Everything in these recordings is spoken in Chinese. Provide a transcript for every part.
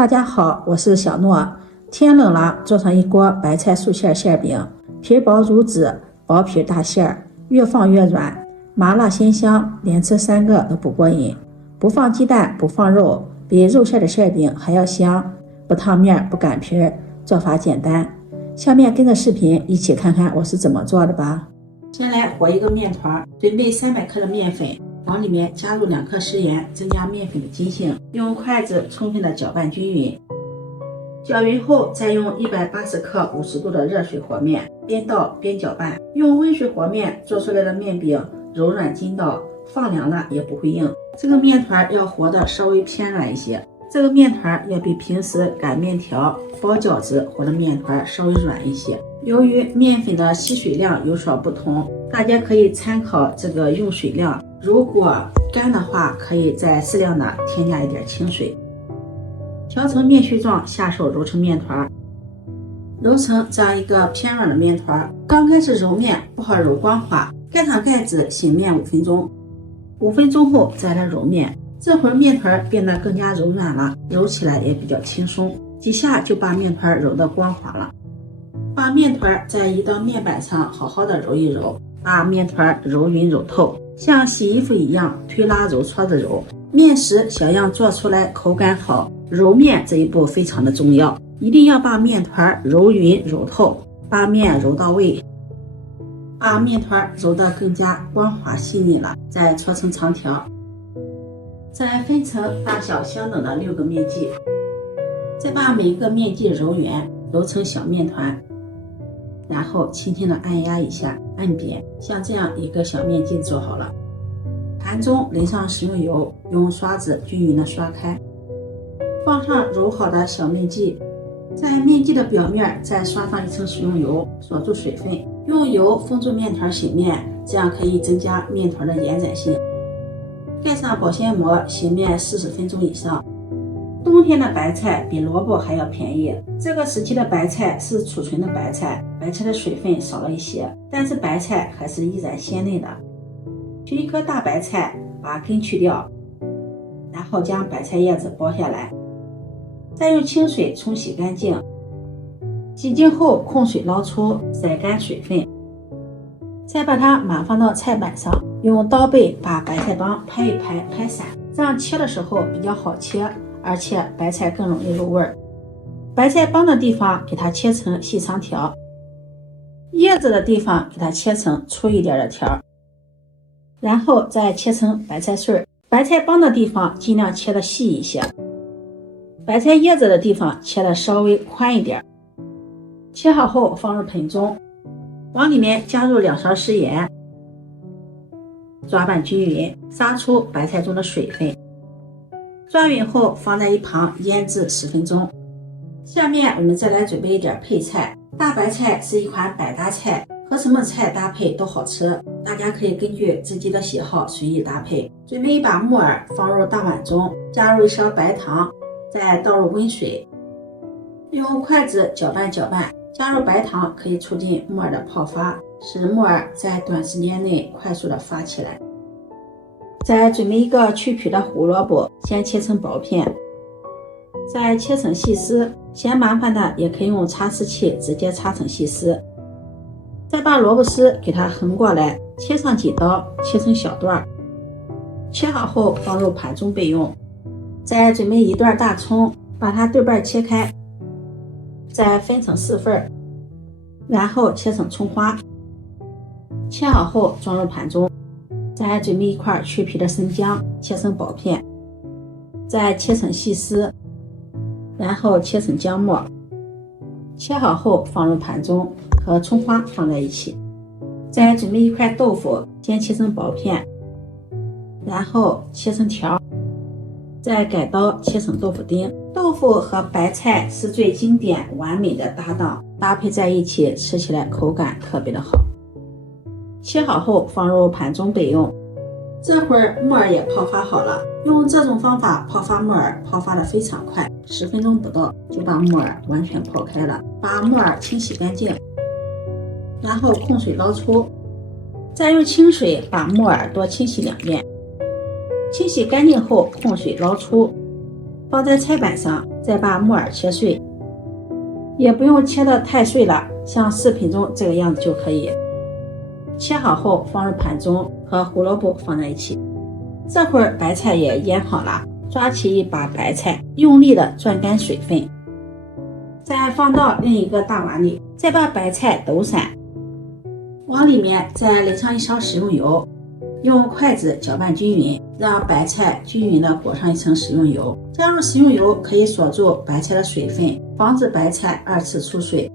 大家好，我是小诺。天冷了，做上一锅白菜素馅馅饼，皮薄如纸，薄皮大馅儿，越放越软，麻辣鲜香，连吃3个都不过瘾。不放鸡蛋，不放肉，比肉馅的馅饼还要香。不烫面，不擀皮，做法简单。下面跟着视频一起看看我是怎么做的吧。先来和一个面团，准备300克的面粉，往里面加入2克食盐，增加面粉的筋性，用筷子充分的搅拌均匀。搅匀后，再用180克50度的热水和面，边倒边搅拌。用温水和面做出来的面饼柔软筋道，放凉了也不会硬。这个面团要和的稍微偏软一些，这个面团要比平时擀面条、包饺子和的面团稍微软一些。由于面粉的吸水量有所不同，大家可以参考这个用水量。如果干的话，可以再适量的添加一点清水。调成面絮状，下手揉成面团，揉成这样一个偏软的面团。刚开始揉面不好揉光滑，盖上盖子醒面5分钟，5分钟后再来揉面。这会儿面团变得更加柔软了，揉起来也比较轻松，几下就把面团揉得光滑了。把面团在一道面板上好好的揉一揉，把面团揉匀揉透，像洗衣服一样推拉揉搓着揉。面食想要做出来口感好，揉面这一步非常的重要，一定要把面团揉匀揉透，把面揉到位。把面团揉得更加光滑细腻了，再搓成长条，再分成大小相等的6个面剂，再把每一个面剂揉圆，揉成小面团，然后轻轻的按压一下，按扁，像这样一个小面剂做好了。盘中淋上食用油，用刷子均匀的刷开，放上揉好的小面剂，在面剂的表面再刷上一层食用油，锁住水分，用油封住面团醒面，这样可以增加面团的延展性。盖上保鲜膜，醒面40分钟以上。冬天的白菜比萝卜还要便宜，这个时期的白菜是储存的白菜，白菜的水分少了一些，但是白菜还是依然鲜嫩的。取一颗大白菜，把根去掉，然后将白菜叶子剥下来，再用清水冲洗干净，洗净后控水捞出，晒干水分，再把它码放到菜板上，用刀背把白菜帮拍一拍，拍散，这样切的时候比较好切，而且白菜更容易入味儿。白菜帮的地方给它切成细长条，叶子的地方给它切成粗一点的条，然后再切成白菜碎儿。白菜帮的地方尽量切的细一些，白菜叶子的地方切的稍微宽一点。切好后放入盆中，往里面加入2勺食盐，抓拌均匀，杀出白菜中的水分。抓匀后放在一旁腌制10分钟。下面我们再来准备一点配菜。大白菜是一款百搭菜，和什么菜搭配都好吃，大家可以根据自己的喜好随意搭配。准备一把木耳放入大碗中，加入1勺白糖，再倒入温水，用筷子搅拌搅拌。加入白糖可以促进木耳的泡发，使木耳在短时间内快速的发起来。再准备一个去皮的胡萝卜，先切成薄片，再切成细丝，嫌麻烦的也可以用擦丝器直接擦成细丝。再把萝卜丝给它横过来，切上几刀，切成小段，切好后放入盘中备用。再准备1段大葱，把它对半切开，再分成4份，然后切成葱花，切好后装入盘中。再准备1块去皮的生姜，切成薄片，再切成细丝，然后切成姜末，切好后放入盘中，和葱花放在一起。再准备1块豆腐，先切成薄片，然后切成条，再改刀切成豆腐丁。豆腐和白菜是最经典完美的搭档，搭配在一起吃起来口感特别的好。切好后放入盘中备用。这会儿木耳也泡发好了，用这种方法泡发木耳，泡发的非常快，10分钟不到就把木耳完全泡开了。把木耳清洗干净，然后控水捞出，再用清水把木耳多清洗2遍。清洗干净后控水捞出，放在菜板上，再把木耳切碎，也不用切得太碎了，像视频中这个样子就可以。切好后放入盘中，和胡萝卜放在一起。这会儿白菜也腌好了，抓起一把白菜，用力的攥干水分，再放到另一个大碗里，再把白菜抖散，往里面再淋上一勺食用油，用筷子搅拌均匀，让白菜均匀的裹上一层食用油。加入食用油可以锁住白菜的水分，防止白菜二次出水。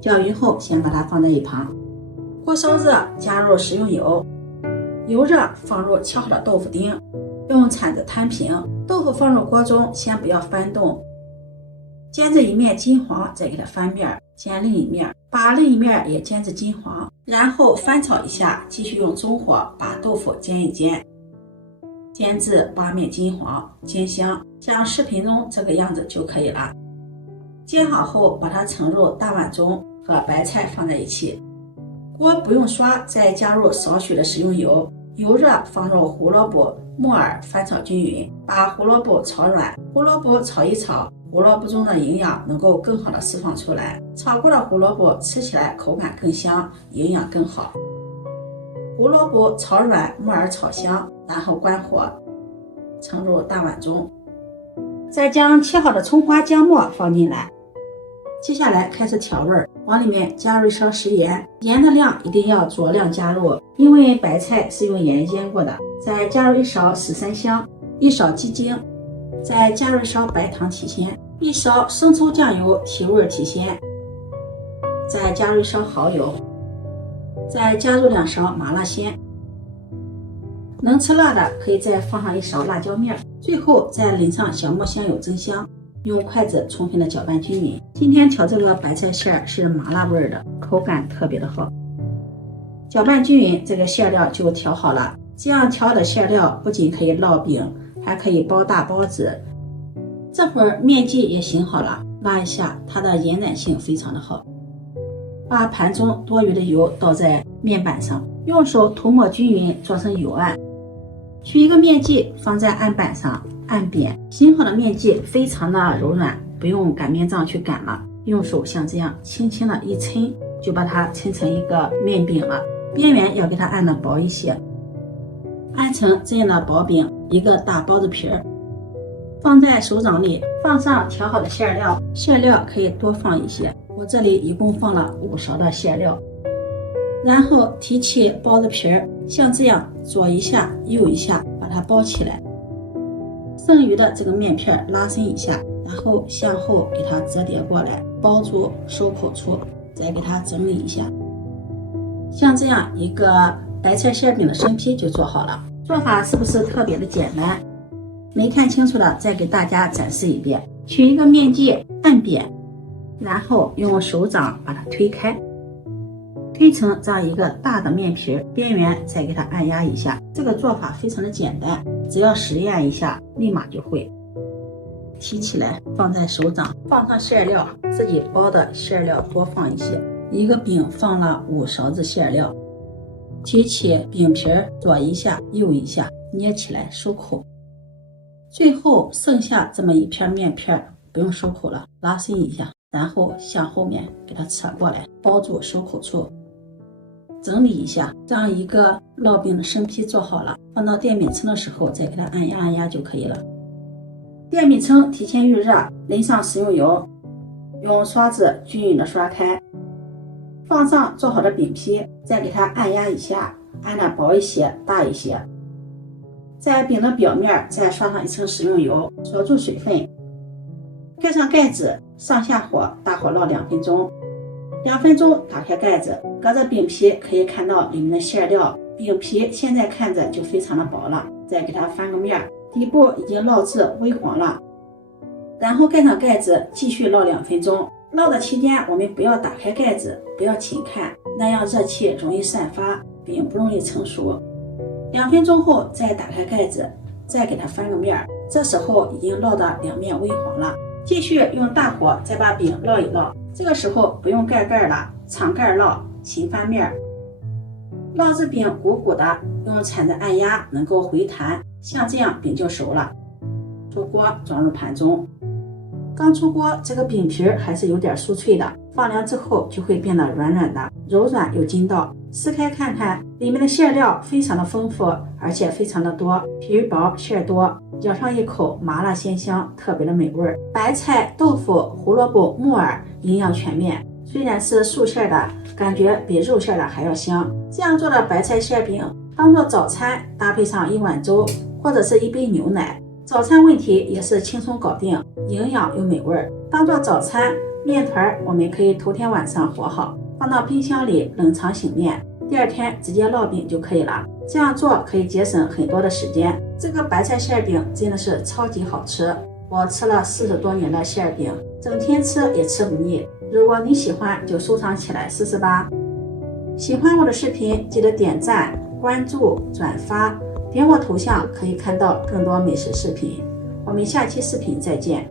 搅匀后先把它放在一旁。锅烧热，加入食用油，油热放入切好的豆腐丁，用铲子摊平。豆腐放入锅中，先不要翻动，煎至一面金黄，再给它翻面，煎另一面，把另一面也煎至金黄，然后翻炒一下，继续用中火把豆腐煎一煎，煎至八面金黄，煎香，像视频中这个样子就可以了。煎好后，把它盛入大碗中，和白菜放在一起。锅不用刷，再加入少许的食用油，油热放入胡萝卜、木耳，翻炒均匀，把胡萝卜炒软。胡萝卜炒一炒，胡萝卜中的营养能够更好的释放出来。炒过的胡萝卜吃起来口感更香，营养更好。胡萝卜炒软，木耳炒香，然后关火，盛入大碗中。再将切好的葱花、姜末放进来。接下来开始调味，往里面加入一勺食盐，盐的量一定要酌量加入，因为白菜是用盐腌过的。再加入一勺十三香，一勺鸡精，再加入一勺白糖提鲜，一勺生抽酱油提味提鲜，再加入一勺蚝油，再加入2勺麻辣鲜。能吃辣的可以再放上1勺辣椒面，最后再淋上小磨香油增香。用筷子充分的搅拌均匀。今天调这个白菜馅是麻辣味的，口感特别的好。搅拌均匀，这个馅料就调好了。这样调的馅料不仅可以烙饼，还可以包大包子。这会儿面剂也醒好了，拉一下，它的延展性非常的好。把盘中多余的油倒在面板上，用手涂抹均匀，做成油案。取一个面剂放在案板上，按扁。醒好的面剂非常的柔软，不用擀面杖去擀了，用手像这样轻轻的一抻，就把它抻成一个面饼了。边缘要给它按的薄一些，按成这样的薄饼，一个大包子皮儿，放在手掌里，放上调好的馅料，馅料可以多放一些，我这里一共放了5勺的馅料。然后提起包子皮儿，像这样左一下右一下把它包起来，剩余的这个面片拉伸一下，然后向后给它折叠过来，包住收口处，再给它整理一下。像这样一个白菜馅饼的生坯就做好了。做法是不是特别的简单？没看清楚的再给大家展示一遍。取一个面剂按扁，然后用手掌把它推开，推成这样一个大的面皮，边缘再给它按压一下。这个做法非常的简单，只要实验一下立马就会。提起来放在手掌，放上馅料，自己包的馅料多放一些。一个饼放了5勺子馅料，提起饼皮左一下右一下，捏起来收口。最后剩下这么一片面片不用收口了，拉伸一下，然后向后面给它扯过来，包住收口处，整理一下。这样一个烙饼的生坯做好了，放到电饼铛的时候再给它按压按压就可以了。电饼铛提前预热，淋上食用油，用刷子均匀的刷开，放上做好的饼坯，再给它按压一下，按的薄一些大一些。在饼的表面再刷上一层食用油，锁住水分，盖上盖子，上下火大火烙2分钟。2分钟打开盖子，隔着饼皮可以看到里面的馅料，饼皮现在看着就非常的薄了。再给它翻个面，底部已经烙至微黄了，然后盖上盖子继续烙2分钟。烙的期间我们不要打开盖子，不要勤看，那样热气容易散发，饼不容易成熟。2分钟后再打开盖子，再给它翻个面，这时候已经烙的2面微黄了。继续用大火再把饼烙一烙，这个时候不用盖盖了，敞盖烙，勤翻面。烙制饼鼓鼓的，用铲子按压能够回弹，像这样饼就熟了。出锅装入盘中。刚出锅，这个饼皮还是有点酥脆的，放凉之后就会变得软软的，柔软又筋道。撕开看看，里面的馅料非常的丰富，而且非常的多，皮薄馅多，咬上一口麻辣鲜香，特别的美味。白菜、豆腐、胡萝卜、木耳，营养全面。虽然是素馅的，感觉比肉馅的还要香。这样做的白菜馅饼，当做早餐搭配上一碗粥或者是一杯牛奶，早餐问题也是轻松搞定，营养又美味。当做早餐，面团我们可以头天晚上和好，放到冰箱里冷藏醒面，第二天直接烙饼就可以了。这样做可以节省很多的时间。这个白菜馅饼真的是超级好吃，我吃了40多年的馅饼，整天吃也吃不腻。如果你喜欢，就收藏起来试试吧。喜欢我的视频，记得点赞、关注、转发，点我头像可以看到更多美食视频。我们下期视频再见。